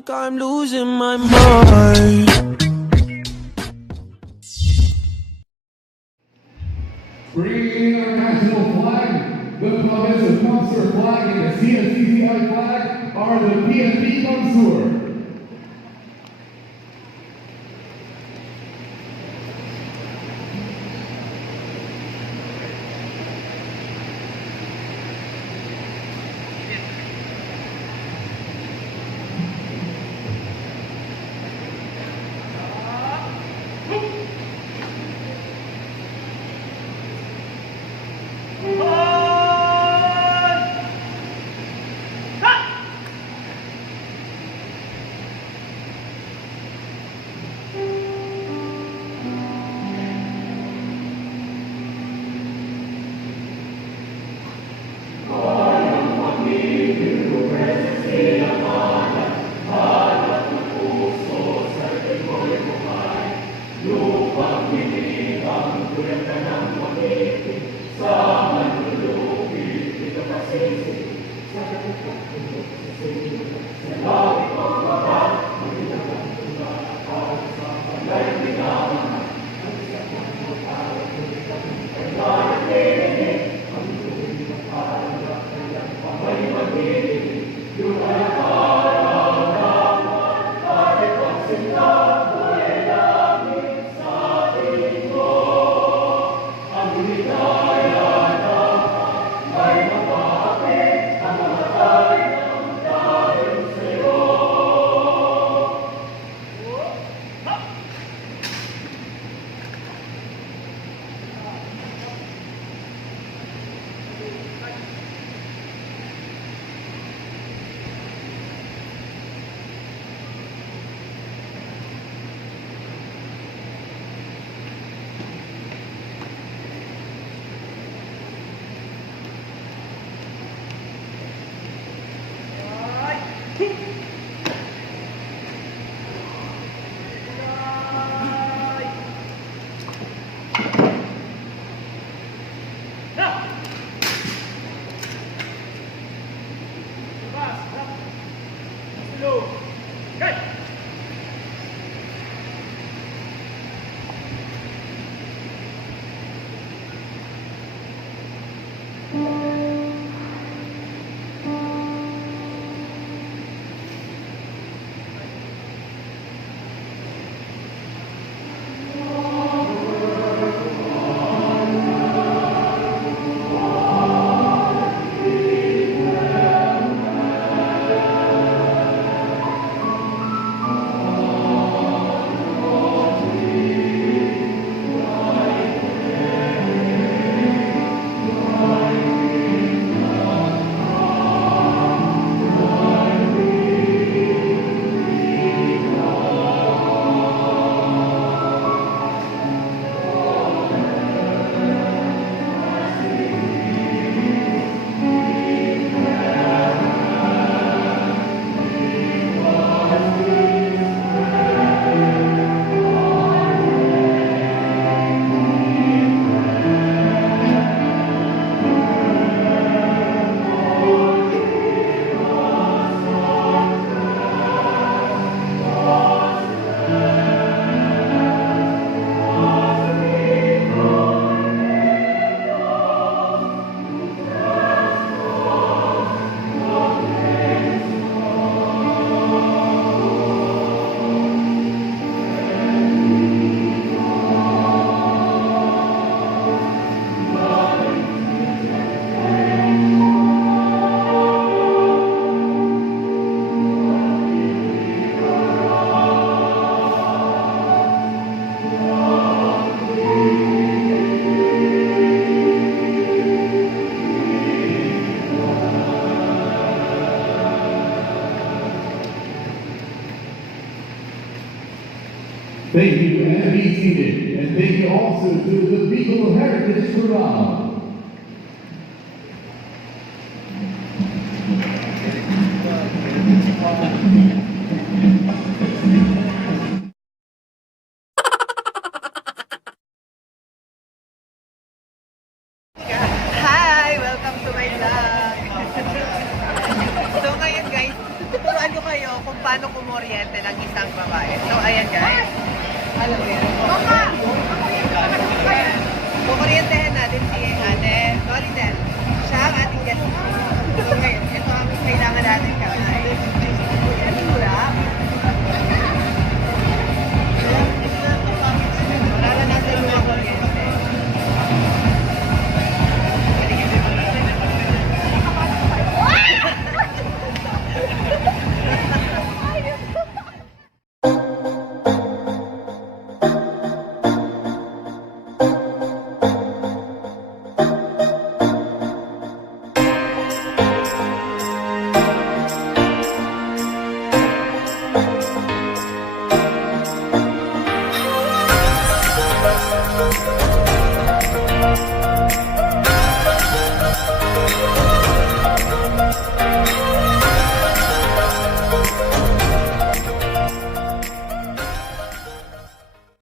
think I'm losing my mind. Bringing in our national flag, the province of Consort flag and the CNCCI flag are the PNP Consort. Thank you, and be seated. And thank you also to the Beagle Heritage Corral. Hi! Welcome to my vlog! So ngayon guys, tuturuan ko kayo kung paano paano kumoryente ng isang babae. So, ayan guys. Alam mo yan. Kukuryentehan natin si Ate Lorinel.